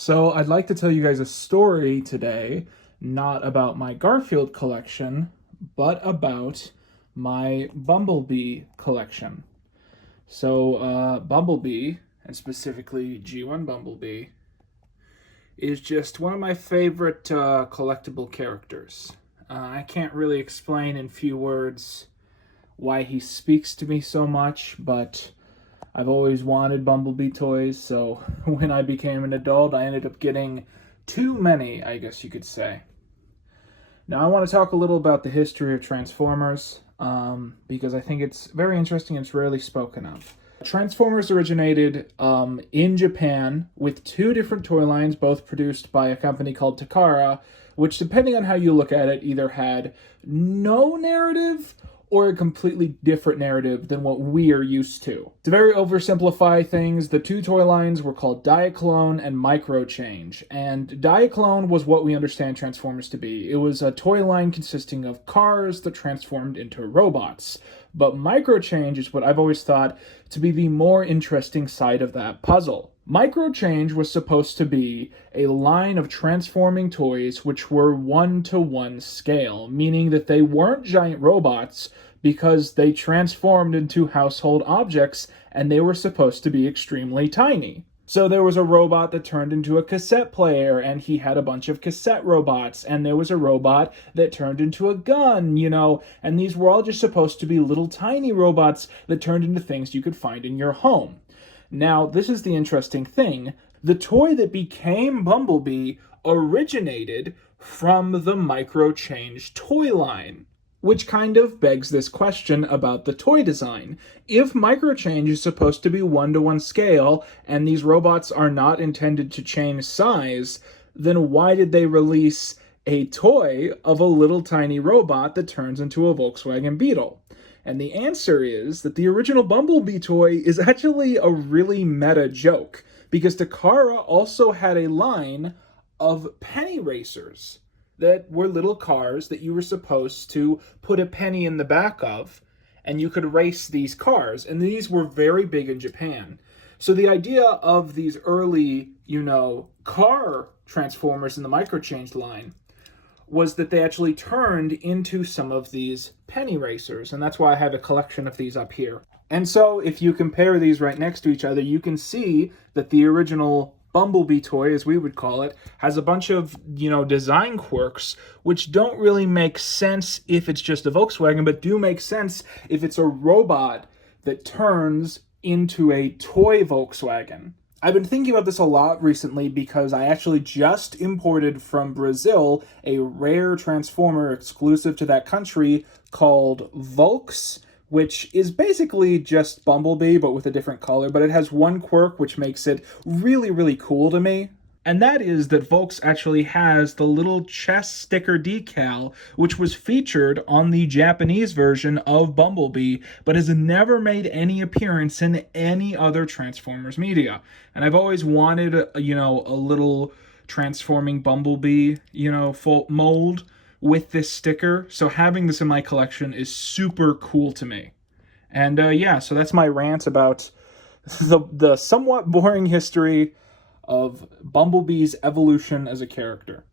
So I'd like to tell you guys a story today, not about my Garfield collection, but about my Bumblebee collection. Bumblebee, and specifically G1 Bumblebee, is just one of my favorite collectible characters. I can't really explain in few words why he speaks to me so much, but I've always wanted Bumblebee toys, so when I became an adult, I ended up getting too many, I guess you could say. Now, I want to talk a little about the history of Transformers, because I think it's very interesting and it's rarely spoken of. Transformers originated in Japan with two different toy lines, both produced by a company called Takara, which, depending on how you look at it, either had no narrative or a completely different narrative than what we are used to. To very oversimplify things, the two toy lines were called Diaclone and Microchange, and Diaclone was what we understand Transformers to be. It was a toy line consisting of cars that transformed into robots. But Microchange is what I've always thought to be the more interesting side of that puzzle. Microchange was supposed to be a line of transforming toys which were 1-to-1 scale, meaning that they weren't giant robots because they transformed into household objects and they were supposed to be extremely tiny. So there was a robot that turned into a cassette player, and he had a bunch of cassette robots, and there was a robot that turned into a gun, and these were all just supposed to be little tiny robots that turned into things you could find in your home. Now, this is the interesting thing. The toy that became Bumblebee originated from the Microchange toy line, which kind of begs this question about the toy design. If Microchange is supposed to be 1-to-1 scale, and these robots are not intended to change size, then why did they release a toy of a little tiny robot that turns into a Volkswagen Beetle? And the answer is that the original Bumblebee toy is actually a really meta joke, because Takara also had a line of penny racers that were little cars that you were supposed to put a penny in the back of, and you could race these cars. And these were very big in Japan. So the idea of these early, car Transformers in the Microchange line was that they actually turned into some of these penny racers, and that's why I have a collection of these up here. And so if you compare these right next to each other, you can see that the original Bumblebee toy, as we would call it, has a bunch of, design quirks, which don't really make sense if it's just a Volkswagen, but do make sense if it's a robot that turns into a toy Volkswagen. I've been thinking about this a lot recently because I actually just imported from Brazil a rare Transformer exclusive to that country called Volks, which is basically just Bumblebee, but with a different color. But it has one quirk which makes it really, really cool to me. And that is that Volks actually has the little chest sticker decal, which was featured on the Japanese version of Bumblebee, but has never made any appearance in any other Transformers media. And I've always wanted, a little transforming Bumblebee, full mold with this sticker. So having this in my collection is super cool to me. And so that's my rant about the somewhat boring history of Bumblebee's evolution as a character.